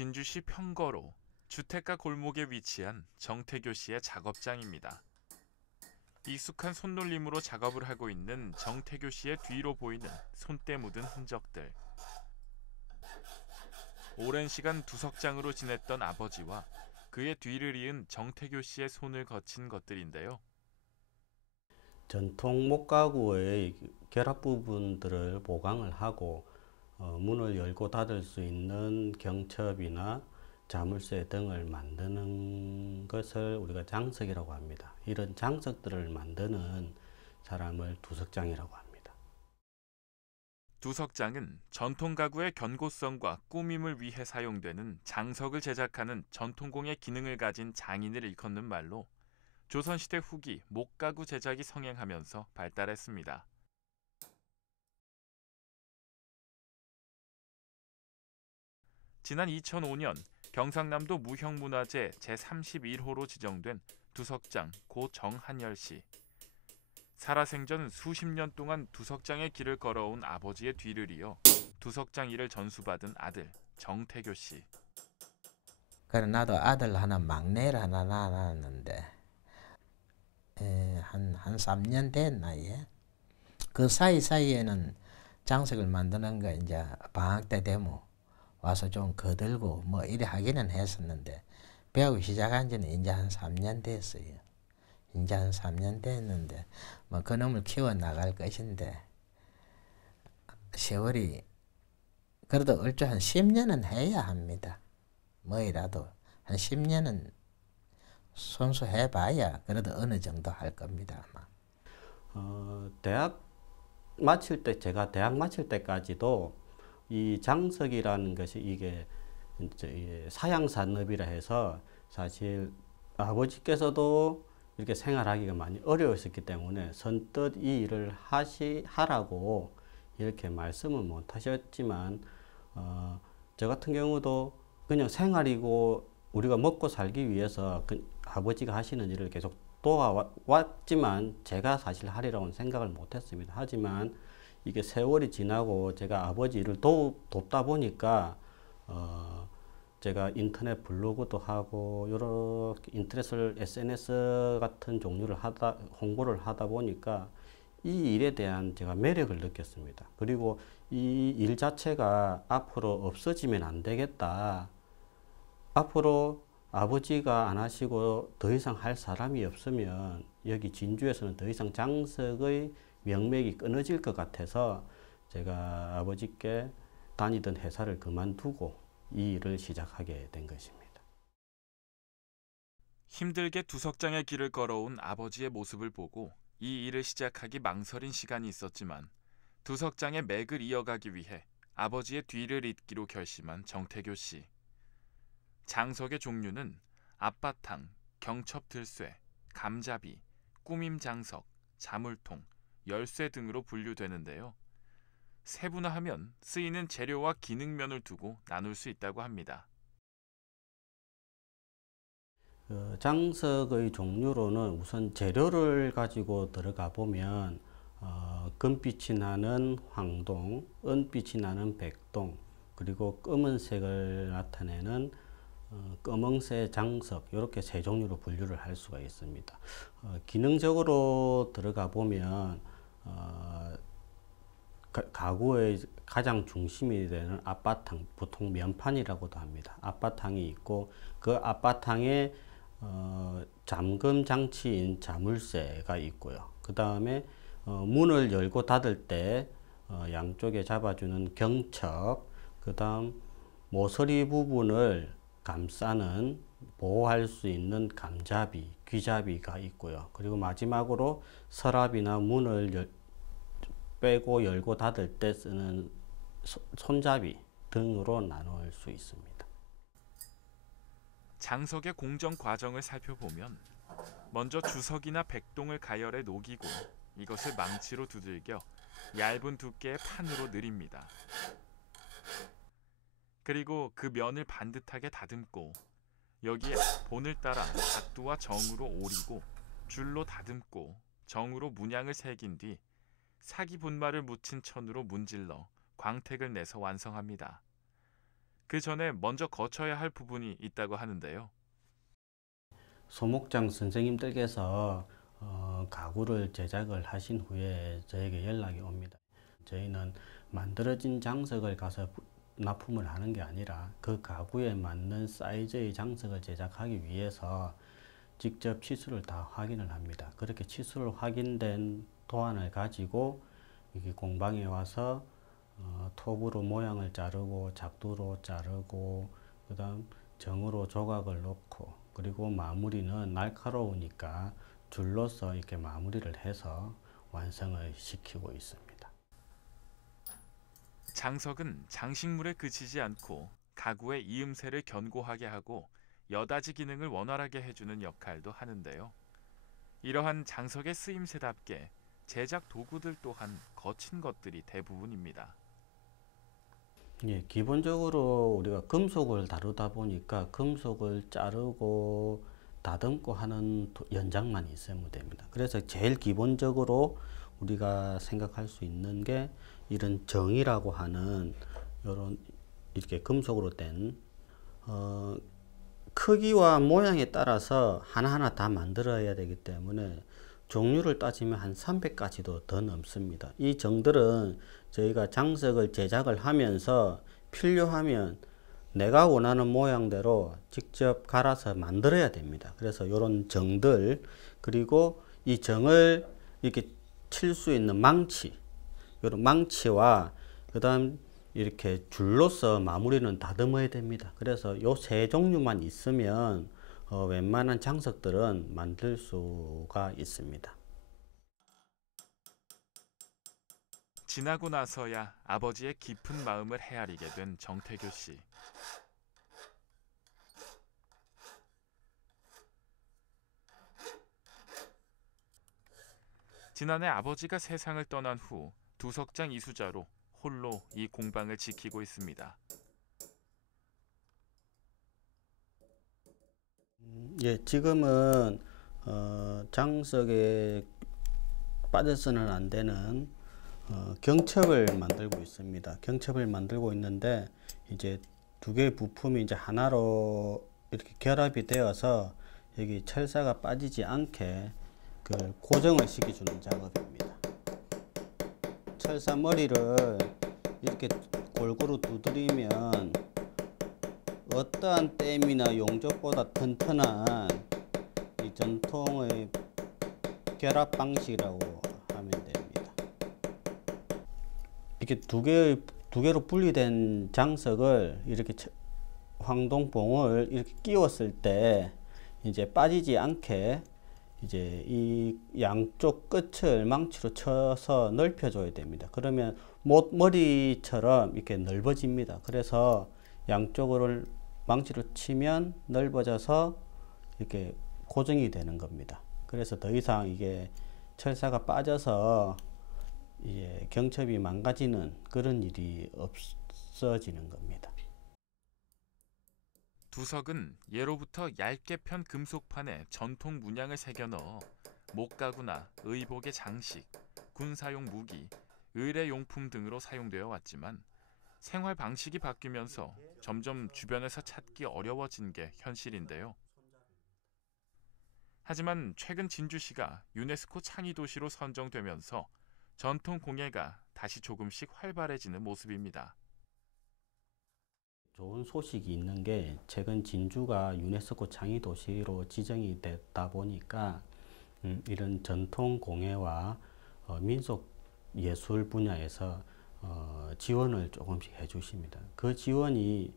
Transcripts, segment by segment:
진주시 평거로 주택가 골목에 위치한 정태교 씨의 작업장입니다. 익숙한 손놀림으로 작업을 하고 있는 정태교 씨의 뒤로 보이는 손때 묻은 흔적들. 오랜 시간 두석장으로 지냈던 아버지와 그의 뒤를 이은 정태교 씨의 손을 거친 것들인데요. 전통 목가구의 결합 부분들을 보강을 하고 문을 열고 닫을 수 있는 경첩이나 자물쇠 등을 만드는 것을 우리가 장석이라고 합니다. 이런 장석들을 만드는 사람을 두석장이라고 합니다. 두석장은 전통 가구의 견고성과 꾸밈을 위해 사용되는 장석을 제작하는 전통공예 기능을 가진 장인을 일컫는 말로 조선시대 후기 목가구 제작이 성행하면서 발달했습니다. 지난 2005년 경상남도 무형문화재 제31호로 지정된 두석장 고 정한열 씨. 살아생전 수십 년 동안 두석장의 길을 걸어온 아버지의 뒤를 이어 두석장 일을 전수받은 아들 정태교 씨. 그래 나도 아들 하나 막내를 하나 낳았는데 한 3년 됐나 얘. 그 사이사이에는 장석을 만드는 거 이제 방학 때 되면 와서 좀 거들고 뭐 이래 하기는 했었는데 배우기 시작한 지는 이제 한 3년 됐어요. 이제 한 3년 됐는데 뭐 그놈을 키워 나갈 것인데 세월이 그래도 얼추 한 10년은 해야 합니다. 뭐이라도 한 10년은 손수해봐야 그래도 어느 정도 할 겁니다 아마. 대학 제가 대학 마칠 때까지도 이 장석이라는 것이 이게 사양 산업이라 해서 사실 아버지께서도 이렇게 생활하기가 많이 어려웠었기 때문에 선뜻 이 일을 하라고 이렇게 말씀은 못 하셨지만 저 같은 경우도 그냥 생활이고 우리가 먹고 살기 위해서 아버지가 하시는 일을 계속 도와왔지만 제가 사실 하리라고는 생각을 못했습니다. 하지만 이게 세월이 지나고 제가 아버지 일을 돕다 보니까 제가 인터넷 블로그도 하고 여러 인터넷을 SNS 같은 종류를 홍보를 하다 보니까 이 일에 대한 제가 매력을 느꼈습니다. 그리고 이 일 자체가 앞으로 없어지면 안 되겠다. 앞으로 아버지가 안 하시고 더 이상 할 사람이 없으면 여기 진주에서는 더 이상 장석의 명맥이 끊어질 것 같아서 제가 아버지께 다니던 회사를 그만두고 이 일을 시작하게 된 것입니다. 힘들게 두석장의 길을 걸어온 아버지의 모습을 보고 이 일을 시작하기 망설인 시간이 있었지만 두석장의 맥을 이어가기 위해 아버지의 뒤를 잇기로 결심한 정태교 씨. 장석의 종류는 앞바탕, 경첩들쇠, 감잡이, 꾸밈장석, 자물통, 열쇠 등으로 분류되는데요. 세분화하면 쓰이는 재료와 기능면을 두고 나눌 수 있다고 합니다. 장석의 종류로는 우선 재료를 가지고 들어가 보면 금빛이 나는 황동, 은빛이 나는 백동, 그리고 검은색을 나타내는 검은색 장석, 이렇게 세 종류로 분류를 할 수가 있습니다. 기능적으로 들어가 보면 가구의 가장 중심이 되는 앞바탕, 보통 면판이라고도 합니다. 앞바탕이 있고 그 앞바탕에 잠금 장치인 자물쇠가 있고요. 그 다음에 문을 열고 닫을 때 양쪽에 잡아주는 경첩, 그 다음 모서리 부분을 감싸는 보호할 수 있는 감잡이, 귀잡이가 있고요. 그리고 마지막으로 서랍이나 문을 빼고 열고 닫을 때 쓰는 손잡이 등으로 나눌 수 있습니다. 장석의 공정 과정을 살펴보면 먼저 주석이나 백동을 가열해 녹이고 이것을 망치로 두들겨 얇은 두께의 판으로 늘입니다. 그리고 그 면을 반듯하게 다듬고 여기에 본을 따라 각두와 정으로 오리고 줄로 다듬고 정으로 문양을 새긴 뒤 사기 분말을 묻힌 천으로 문질러 광택을 내서 완성합니다. 그 전에 먼저 거쳐야 할 부분이 있다고 하는데요. 소목장 선생님들께서 가구를 제작을 하신 후에 저에게 연락이 옵니다. 저희는 만들어진 장석을 가서 납품을 하는 게 아니라 그 가구에 맞는 사이즈의 장석을 제작하기 위해서 직접 치수를 다 확인을 합니다. 그렇게 치수를 확인된 도안을 가지고 여기 공방에 와서 톱으로 모양을 자르고 작두로 자르고 그 다음 정으로 조각을 놓고 그리고 마무리는 날카로우니까 줄로서 이렇게 마무리를 해서 완성을 시키고 있습니다. 장석은 장식물에 그치지 않고 가구의 이음새를 견고하게 하고 여닫이 기능을 원활하게 해주는 역할도 하는데요. 이러한 장석의 쓰임새답게 제작 도구들 또한 거친 것들이 대부분입니다. 예, 기본적으로 우리가 금속을 다루다 보니까 금속을 자르고 다듬고 하는 연장만 있으면 됩니다. 그래서 제일 기본적으로 우리가 생각할 수 있는 게 이런 정이라고 하는 이런 이렇게 금속으로 된 크기와 모양에 따라서 하나하나 다 만들어야 되기 때문에 종류를 따지면 한 300가지도 더 넘습니다. 이 정들은 저희가 장석을 제작을 하면서 필요하면 내가 원하는 모양대로 직접 갈아서 만들어야 됩니다. 그래서 이런 정들 그리고 이 정을 이렇게 칠 수 있는 망치 이런 망치와 그 다음 이렇게 줄로서 마무리는 다듬어야 됩니다. 그래서 요 세 종류만 있으면 웬만한 장석들은 만들 수가 있습니다. 지나고 나서야 아버지의 깊은 마음을 헤아리게 된 정태교 씨. 지난해 아버지가 세상을 떠난 후 두석장 이수자로 홀로 이 공방을 지키고 있습니다. 예, 지금은 장석에 빠져서는 안 되는 경첩을 만들고 있습니다. 경첩을 만들고 있는데 이제 두 개의 부품이 이제 하나로 이렇게 결합이 되어서 여기 철사가 빠지지 않게 그 고정을 시켜주는 작업입니다. 철사 머리를 이렇게 골고루 두드리면 어떠한 댐이나 용접보다 튼튼한 이 전통의 결합 방식이라고 하면 됩니다. 이렇게 두 개로 분리된 장석을 이렇게 황동봉을 이렇게 끼웠을 때 이제 빠지지 않게 이제 이 양쪽 끝을 망치로 쳐서 넓혀줘야 됩니다. 그러면 못머리처럼 이렇게 넓어집니다. 그래서 양쪽을 망치로 치면 넓어져서 이렇게 고정이 되는 겁니다. 그래서 더 이상 이게 철사가 빠져서 이제 경첩이 망가지는 그런 일이 없어지는 겁니다. 두석은 예로부터 얇게 편 금속판에 전통 문양을 새겨 넣어 목가구나 의복의 장식, 군사용 무기, 의례용품 등으로 사용되어 왔지만 생활 방식이 바뀌면서 점점 주변에서 찾기 어려워진 게 현실인데요. 하지만 최근 진주시가 유네스코 창의 도시로 선정되면서 전통 공예가 다시 조금씩 활발해지는 모습입니다. 좋은 소식이 있는 게 최근 진주가 유네스코 창의 도시로 지정이 됐다 보니까 이런 전통 공예와 민속 예술 분야에서 지원을 조금씩 해주십니다. 그 지원이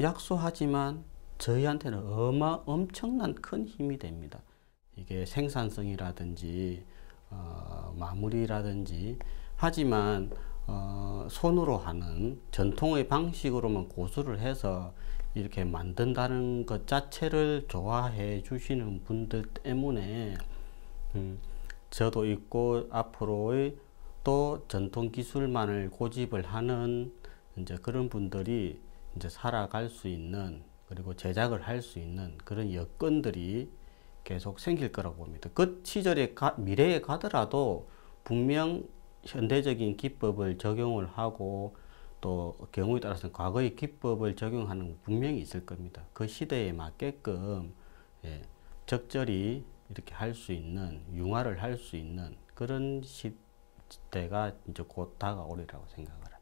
약소하지만 저희한테는 엄청난 큰 힘이 됩니다. 이게 생산성이라든지 마무리라든지 하지만 손으로 하는 전통의 방식으로만 고수를 해서 이렇게 만든다는 것 자체를 좋아해 주시는 분들 때문에 저도 있고 앞으로의 또 전통 기술만을 고집을 하는 이제 그런 분들이 이제 살아갈 수 있는 그리고 제작을 할 수 있는 그런 여건들이 계속 생길 거라고 봅니다. 그 시절에 미래에 가더라도 분명 현대적인 기법을 적용을 하고 또 경우에 따라서는 과거의 기법을 적용하는 분명히 있을 겁니다. 그 시대에 맞게끔 예, 적절히 이렇게 할 수 있는, 융화를 할 수 있는 그런 시대가 이제 곧 다가오리라고 생각을 합니다.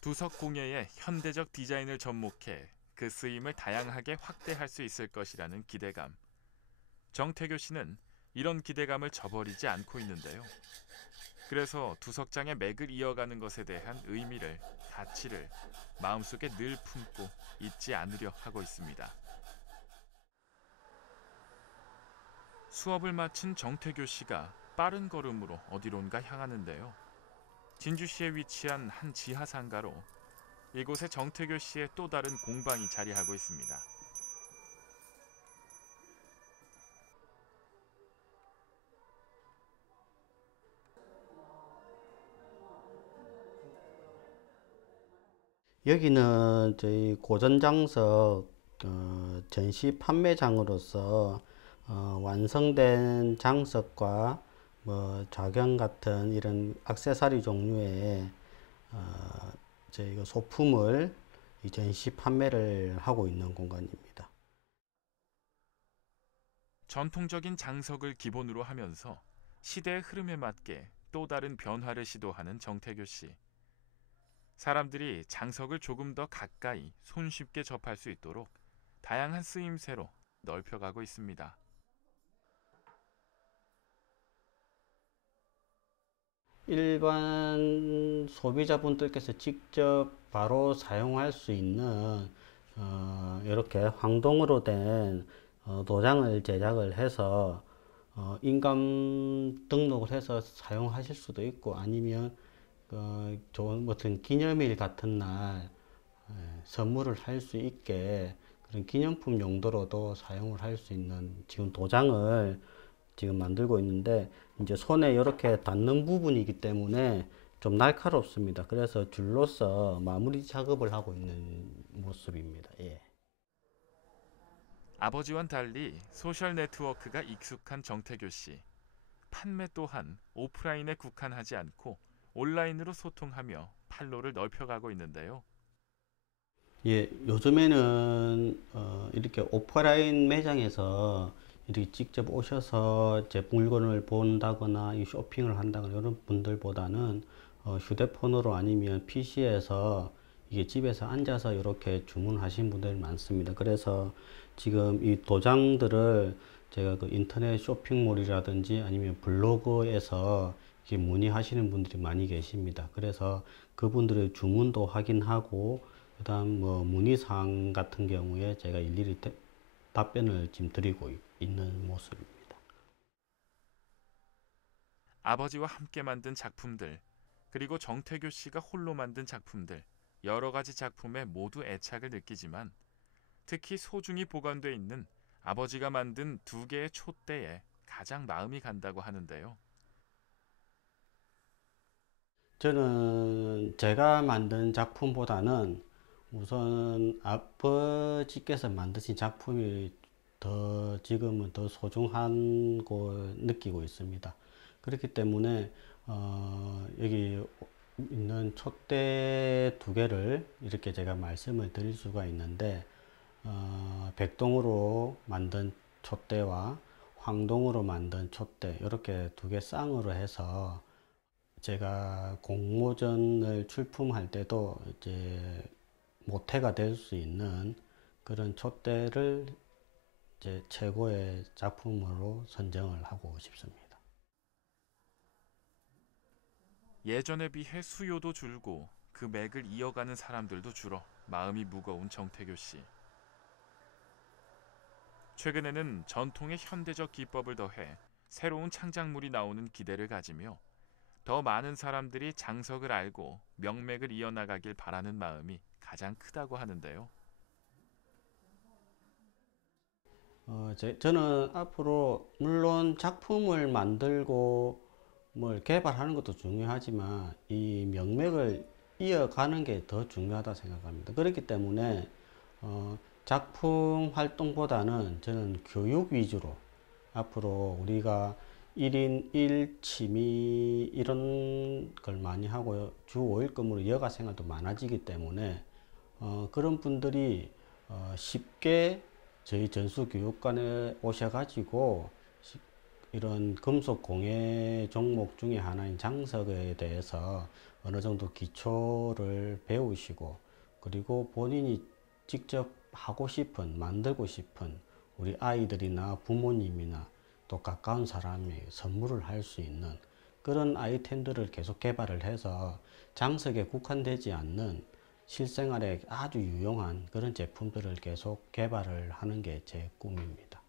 두석 공예의 현대적 디자인을 접목해 그 쓰임을 다양하게 확대할 수 있을 것이라는 기대감. 정태교 씨는 이런 기대감을 저버리지 않고 있는데요. 그래서 두석장의 맥을 이어가는 것에 대한 의미를, 가치를 마음속에 늘 품고 잊지 않으려 하고 있습니다. 수업을 마친 정태교 씨가 빠른 걸음으로 어디론가 향하는데요. 진주시에 위치한 한 지하상가로 이곳에 정태교 씨의 또 다른 공방이 자리하고 있습니다. 여기는 저희 고전장석 전시 판매장으로서 완성된 장석과 뭐 좌경 같은 이런 액세서리 종류의 저희가 소품을 이 전시 판매를 하고 있는 공간입니다. 전통적인 장석을 기본으로 하면서 시대의 흐름에 맞게 또 다른 변화를 시도하는 정태교 씨. 사람들이 장석을 조금 더 가까이 손쉽게 접할 수 있도록 다양한 쓰임새로 넓혀가고 있습니다. 일반 소비자분들께서 직접 바로 사용할 수 있는 이렇게 황동으로 된 도장을 제작을 해서 인감 등록을 해서 사용하실 수도 있고, 아니면 좋은 무슨 기념일 같은 날 선물을 할 수 있게 그런 기념품 용도로도 사용을 할 수 있는 지금 도장을 지금 만들고 있는데, 이제 손에 이렇게 닿는 부분이기 때문에 좀 날카롭습니다. 그래서 줄로서 마무리 작업을 하고 있는 모습입니다. 예. 아버지와는 달리 소셜 네트워크가 익숙한 정태교 씨. 판매 또한 오프라인에 국한하지 않고 온라인으로 소통하며 판로를 넓혀가고 있는데요. 예, 요즘에는 이렇게 오프라인 매장에서 이렇게 직접 오셔서 제 물건을 본다거나 이 쇼핑을 한다거나 이런 분들보다는 휴대폰으로 아니면 PC에서 이게 집에서 앉아서 이렇게 주문하신 분들이 많습니다. 그래서 지금 이 도장들을 제가 그 인터넷 쇼핑몰이라든지 아니면 블로그에서 이렇게 문의하시는 분들이 많이 계십니다. 그래서 그분들의 주문도 확인하고, 그다음 뭐 문의사항 같은 경우에 제가 일일이 답변을 지금 드리고 있는 모습입니다. 아버지와 함께 만든 작품들, 그리고 정태교 씨가 홀로 만든 작품들, 여러 가지 작품에 모두 애착을 느끼지만 특히 소중히 보관돼 있는 아버지가 만든 2개의 촛대에 가장 마음이 간다고 하는데요. 저는 제가 만든 작품보다는 우선 아버지께서 만드신 작품이 지금은 더 소중하고 느끼고 있습니다. 그렇기 때문에 여기 있는 촛대 2개를 이렇게 제가 말씀을 드릴 수가 있는데, 백동으로 만든 촛대와 황동으로 만든 촛대, 이렇게 2개 쌍으로 해서 제가 공모전을 출품할 때도 이제 모태가 될 수 있는 그런 촛대를 이제 최고의 작품으로 선정을 하고 싶습니다. 예전에 비해 수요도 줄고 그 맥을 이어가는 사람들도 줄어 마음이 무거운 정태교 씨. 최근에는 전통의 현대적 기법을 더해 새로운 창작물이 나오는 기대를 가지며 더 많은 사람들이 장석을 알고 명맥을 이어나가길 바라는 마음이 가장 크다고 하는데요. 저는 앞으로 물론 작품을 만들고 뭘 개발하는 것도 중요하지만 이 명맥을 이어가는 게 더 중요하다 생각합니다. 그렇기 때문에 작품 활동보다는 저는 교육 위주로 앞으로 우리가 1인 1취미 이런 걸 많이 하고요. 주 5일금으로 여가 생활도 많아지기 때문에 그런 분들이 쉽게 저희 전수교육관에 오셔가지고 이런 금속 공예 종목 중에 하나인 장석에 대해서 어느 정도 기초를 배우시고, 그리고 본인이 직접 하고 싶은, 만들고 싶은 우리 아이들이나 부모님이나 또 가까운 사람에게 선물을 할 수 있는 그런 아이템들을 계속 개발을 해서 장석에 국한되지 않는 실생활에 아주 유용한 그런 제품들을 계속 개발을 하는 게 제 꿈입니다.